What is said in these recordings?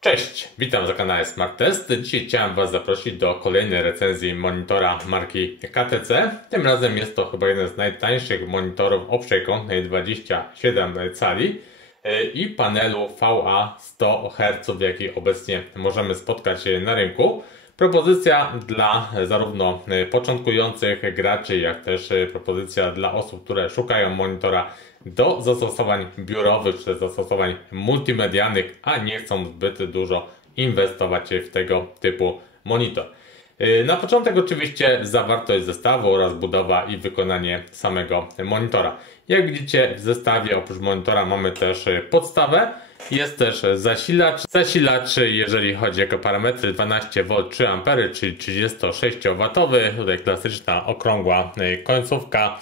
Cześć, witam na kanale Smart Test. Dzisiaj chciałem Was zaprosić do kolejnej recenzji monitora marki KTC. Tym razem jest to chyba jeden z najtańszych monitorów o przekątnej 27 cali i panelu VA 100 Hz, jaki obecnie możemy spotkać na rynku. Propozycja dla zarówno początkujących graczy, jak też propozycja dla osób, które szukają monitora do zastosowań biurowych czy zastosowań multimedialnych, a nie chcą zbyt dużo inwestować w tego typu monitor. Na początek oczywiście zawartość zestawu oraz budowa i wykonanie samego monitora. Jak widzicie, w zestawie oprócz monitora mamy też podstawę. Jest też zasilacz. Zasilacz, jeżeli chodzi o parametry 12V 3A, czyli 36W. Tutaj klasyczna okrągła końcówka.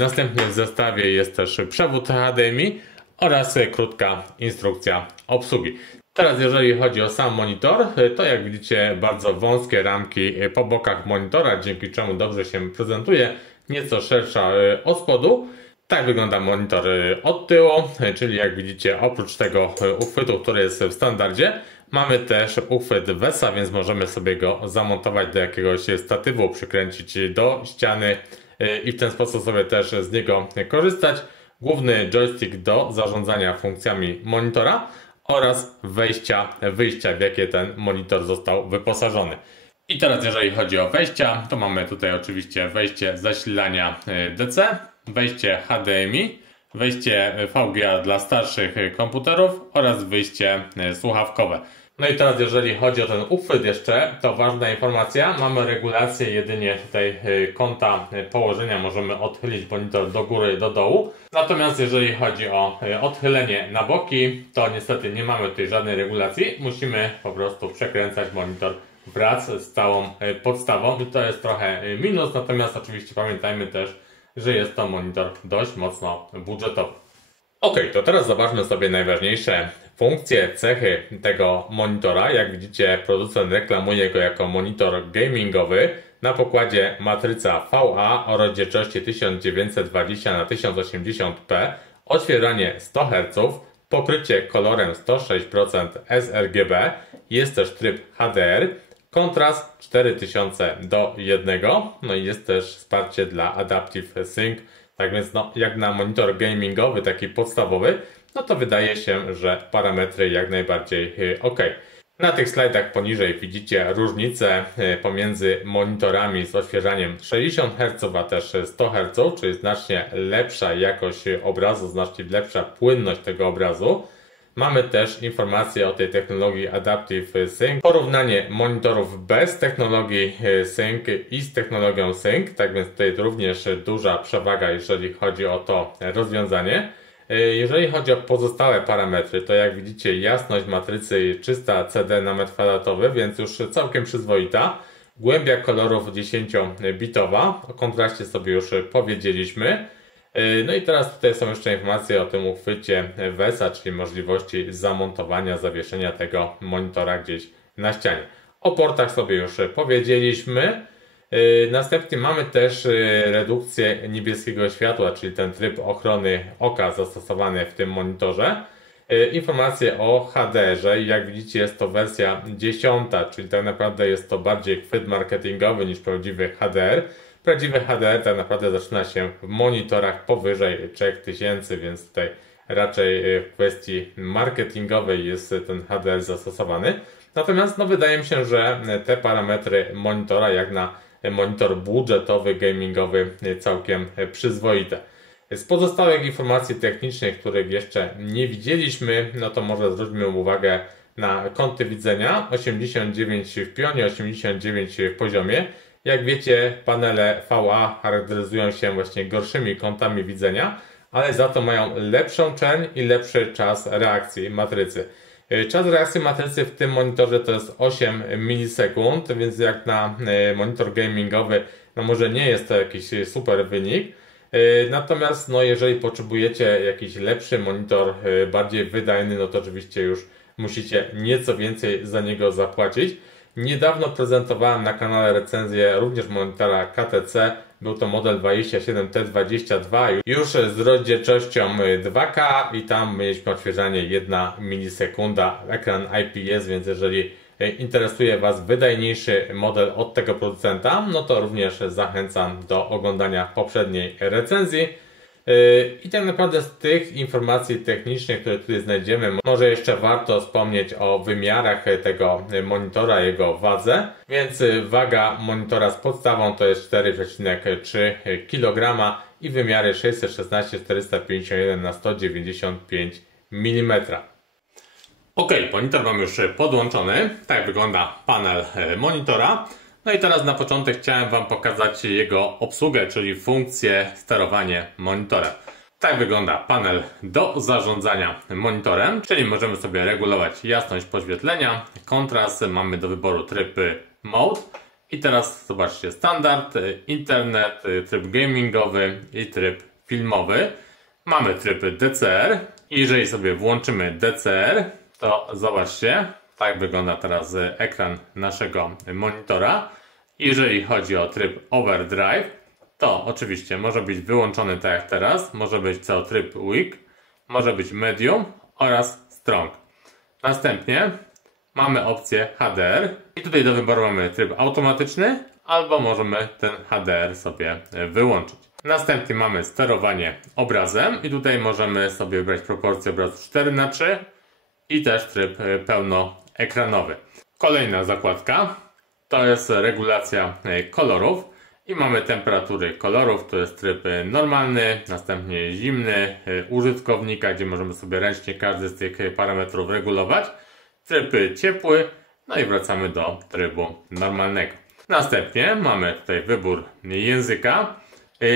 Następnie w zestawie jest też przewód HDMI oraz krótka instrukcja obsługi. Teraz jeżeli chodzi o sam monitor, to jak widzicie bardzo wąskie ramki po bokach monitora, dzięki czemu dobrze się prezentuje, nieco szersza od spodu. Tak wygląda monitor od tyłu, czyli jak widzicie oprócz tego uchwytu, który jest w standardzie, mamy też uchwyt VESA, więc możemy sobie go zamontować do jakiegoś statywu, przykręcić do ściany i w ten sposób sobie też z niego korzystać. Główny joystick do zarządzania funkcjami monitora oraz wyjścia, w jakie ten monitor został wyposażony. I teraz jeżeli chodzi o wejścia, to mamy tutaj oczywiście wejście zasilania DC, wejście HDMI, wejście VGA dla starszych komputerów oraz wyjście słuchawkowe. No i teraz jeżeli chodzi o ten uchwyt jeszcze, to ważna informacja, mamy regulację jedynie tutaj kąta położenia, możemy odchylić monitor do góry, do dołu. Natomiast jeżeli chodzi o odchylenie na boki, to niestety nie mamy tutaj żadnej regulacji, musimy po prostu przekręcać monitor wraz z całą podstawą i to jest trochę minus, natomiast oczywiście pamiętajmy też, że jest to monitor dość mocno budżetowy. Ok, to teraz zobaczmy sobie najważniejsze funkcje, cechy tego monitora. Jak widzicie, producent reklamuje go jako monitor gamingowy. Na pokładzie matryca VA o rozdzielczości 1920 na 1080p, odświeżanie 100 Hz, pokrycie kolorem 106% sRGB, jest też tryb HDR, kontrast 4000:1, no i jest też wsparcie dla Adaptive Sync. Tak więc jak na monitor gamingowy, taki podstawowy, no to wydaje się, że parametry jak najbardziej ok. Na tych slajdach poniżej widzicie różnicę pomiędzy monitorami z odświeżaniem 60 Hz, a też 100 Hz, czyli znacznie lepsza jakość obrazu, znacznie lepsza płynność tego obrazu. Mamy też informacje o tej technologii Adaptive Sync, porównanie monitorów bez technologii Sync i z technologią Sync, tak więc tutaj również duża przewaga, jeżeli chodzi o to rozwiązanie. Jeżeli chodzi o pozostałe parametry, to jak widzicie jasność matrycy czysta CD na metr kwadratowy, więc już całkiem przyzwoita. Głębia kolorów 10-bitowa, o kontraście sobie już powiedzieliśmy. No i teraz tutaj są jeszcze informacje o tym uchwycie VESA, czyli możliwości zamontowania, zawieszenia tego monitora gdzieś na ścianie. O portach sobie już powiedzieliśmy. Następnie mamy też redukcję niebieskiego światła, czyli ten tryb ochrony oka zastosowany w tym monitorze. Informacje o HDR-ze. Jak widzicie, jest to wersja 10, czyli tak naprawdę jest to bardziej chwyt marketingowy niż prawdziwy HDR. Prawdziwy HDR tak naprawdę zaczyna się w monitorach powyżej 3000, więc tutaj raczej w kwestii marketingowej jest ten HDR zastosowany. Natomiast wydaje mi się, że te parametry monitora jak na monitor budżetowy, gamingowy całkiem przyzwoite. Z pozostałych informacji technicznych, których jeszcze nie widzieliśmy, no to może zwróćmy uwagę na kąty widzenia. 89 w pionie, 89 w poziomie. Jak wiecie, panele VA charakteryzują się właśnie gorszymi kątami widzenia, ale za to mają lepszą czerń i lepszy czas reakcji matrycy. Czas reakcji matrycy w tym monitorze to jest 8 milisekund, więc jak na monitor gamingowy, no może nie jest to jakiś super wynik. Natomiast jeżeli potrzebujecie jakiś lepszy monitor, bardziej wydajny, no to oczywiście już musicie nieco więcej za niego zapłacić. Niedawno prezentowałem na kanale recenzję również monitora KTC. Był to model 27T22 już z rozdzielczością 2K i tam mieliśmy odświeżanie 1 milisekunda, ekran IPS, więc jeżeli interesuje Was wydajniejszy model od tego producenta, no to również zachęcam do oglądania poprzedniej recenzji. I tak naprawdę z tych informacji technicznych, które tutaj znajdziemy, może jeszcze warto wspomnieć o wymiarach tego monitora, jego wadze. Więc waga monitora z podstawą to jest 4,3 kg i wymiary 616/451 na 195 mm. Ok, monitor mam już podłączony. Tak wygląda panel monitora. No i teraz na początek chciałem Wam pokazać jego obsługę, czyli funkcję sterowania monitorem. Tak wygląda panel do zarządzania monitorem, czyli możemy sobie regulować jasność podświetlenia, kontrast, mamy do wyboru tryb Mode. I teraz zobaczcie, standard, internet, tryb gamingowy i tryb filmowy. Mamy tryb DCR. Jeżeli sobie włączymy DCR, to zobaczcie, tak wygląda teraz ekran naszego monitora. Jeżeli chodzi o tryb Overdrive, to oczywiście może być wyłączony tak jak teraz, może być tryb Weak, może być Medium oraz Strong. Następnie mamy opcję HDR i tutaj do wyboru mamy tryb automatyczny, albo możemy ten HDR sobie wyłączyć. Następnie mamy sterowanie obrazem i tutaj możemy sobie wybrać proporcję obrazu 4:3 i też tryb pełnoekranowy. Kolejna zakładka to jest regulacja kolorów i mamy temperatury kolorów, to jest tryb normalny, następnie zimny użytkownika, gdzie możemy sobie ręcznie każdy z tych parametrów regulować, tryb ciepły, no i wracamy do trybu normalnego. Następnie mamy tutaj wybór języka.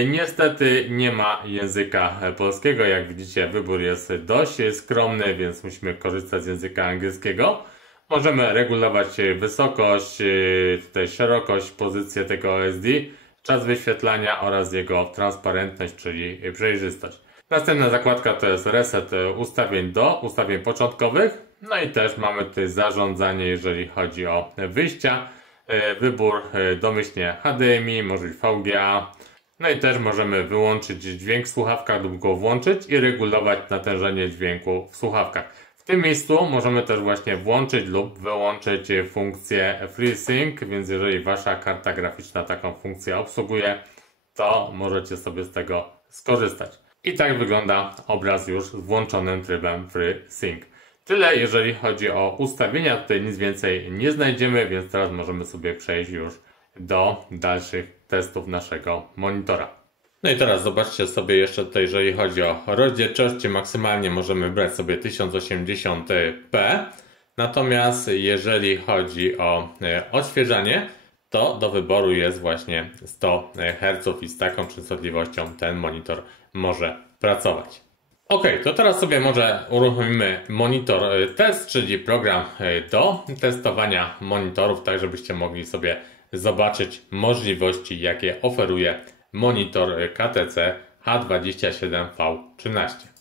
Niestety nie ma języka polskiego, jak widzicie wybór jest dość skromny, więc musimy korzystać z języka angielskiego. Możemy regulować wysokość, tutaj szerokość, pozycję tego LSD, czas wyświetlania oraz jego transparentność, czyli przejrzystość. Następna zakładka to jest reset ustawień do ustawień początkowych. No i też mamy tutaj zarządzanie, jeżeli chodzi o wyjścia. Wybór domyślnie HDMI, może być VGA. No i też możemy wyłączyć dźwięk w słuchawkach lub go włączyć i regulować natężenie dźwięku w słuchawkach. W tym miejscu możemy też właśnie włączyć lub wyłączyć funkcję FreeSync, więc jeżeli Wasza karta graficzna taką funkcję obsługuje, to możecie sobie z tego skorzystać. I tak wygląda obraz już z włączonym trybem FreeSync. Tyle jeżeli chodzi o ustawienia, tutaj nic więcej nie znajdziemy, więc teraz możemy sobie przejść już do dalszych testów naszego monitora. No i teraz zobaczcie sobie jeszcze tutaj, jeżeli chodzi o rozdzielczości, maksymalnie możemy wybrać sobie 1080p. Natomiast jeżeli chodzi o odświeżanie, to do wyboru jest właśnie 100 Hz i z taką częstotliwością ten monitor może pracować. Ok, to teraz sobie może uruchomimy monitor test, czyli program do testowania monitorów, tak żebyście mogli sobie zobaczyć możliwości, jakie oferuje monitor KTC H27V13.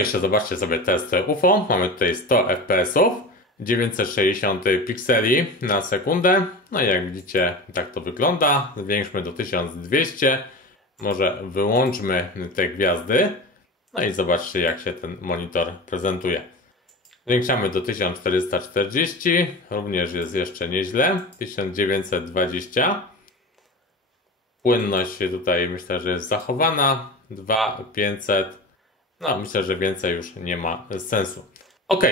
jeszcze zobaczcie sobie test UFO. Mamy tutaj 100 fps, 960 pikseli na sekundę. No i jak widzicie, tak to wygląda. Zwiększmy do 1200. Może wyłączmy te gwiazdy. No i zobaczcie, jak się ten monitor prezentuje. Zwiększamy do 1440. Również jest jeszcze nieźle. 1920. Płynność tutaj myślę, że jest zachowana. 2500. No myślę, że więcej już nie ma sensu. Ok,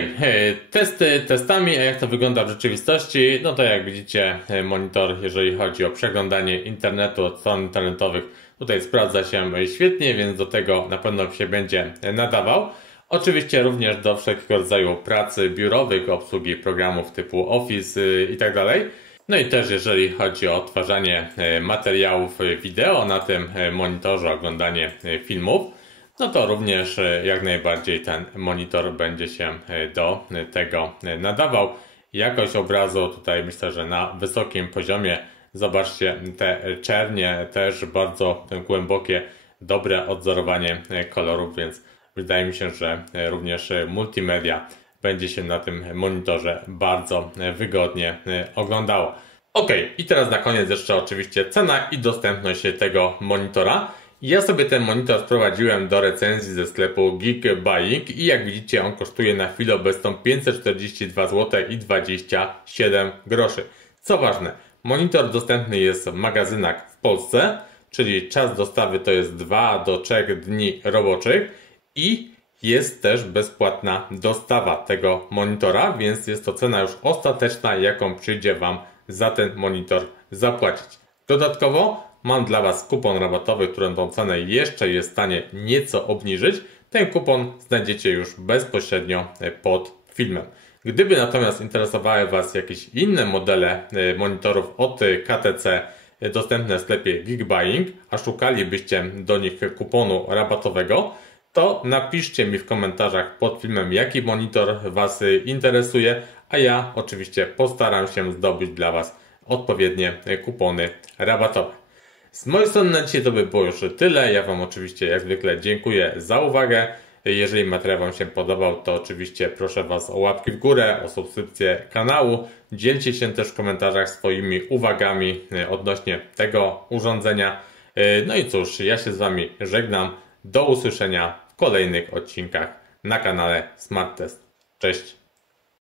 testy testami, a jak to wygląda w rzeczywistości? No to jak widzicie, monitor, jeżeli chodzi o przeglądanie internetu od stron internetowych, tutaj sprawdza się świetnie, więc do tego na pewno się będzie nadawał. Oczywiście również do wszelkiego rodzaju pracy biurowych, obsługi programów typu Office i tak dalej. No i też jeżeli chodzi o odtwarzanie materiałów wideo na tym monitorze, oglądanie filmów, no to również jak najbardziej ten monitor będzie się do tego nadawał. Jakość obrazu tutaj myślę, że na wysokim poziomie. Zobaczcie te czernie, też bardzo głębokie, dobre odzorowanie kolorów, więc wydaje mi się, że również multimedia będzie się na tym monitorze bardzo wygodnie oglądało. Ok, i teraz na koniec jeszcze oczywiście cena i dostępność tego monitora. Ja sobie ten monitor wprowadziłem do recenzji ze sklepu Geekbuying i jak widzicie, on kosztuje na chwilę obecną 542 zł i 27 groszy. Co ważne, monitor dostępny jest w magazynach w Polsce, czyli czas dostawy to jest 2 do 3 dni roboczych i jest też bezpłatna dostawa tego monitora, więc jest to cena już ostateczna, jaką przyjdzie Wam za ten monitor zapłacić. Dodatkowo mam dla Was kupon rabatowy, który tą cenę jeszcze jest w stanie nieco obniżyć. Ten kupon znajdziecie już bezpośrednio pod filmem. Gdyby natomiast interesowały Was jakieś inne modele monitorów od KTC dostępne w sklepie Geekbuying, a szukalibyście do nich kuponu rabatowego, to napiszcie mi w komentarzach pod filmem, jaki monitor Was interesuje, a ja oczywiście postaram się zdobyć dla Was odpowiednie kupony rabatowe. Z mojej strony na dzisiaj to by było już tyle. Ja Wam oczywiście jak zwykle dziękuję za uwagę. Jeżeli materiał Wam się podobał, to oczywiście proszę Was o łapki w górę, o subskrypcję kanału. Dzielcie się też w komentarzach swoimi uwagami odnośnie tego urządzenia. No i cóż, ja się z Wami żegnam. Do usłyszenia w kolejnych odcinkach na kanale Smart Test. Cześć!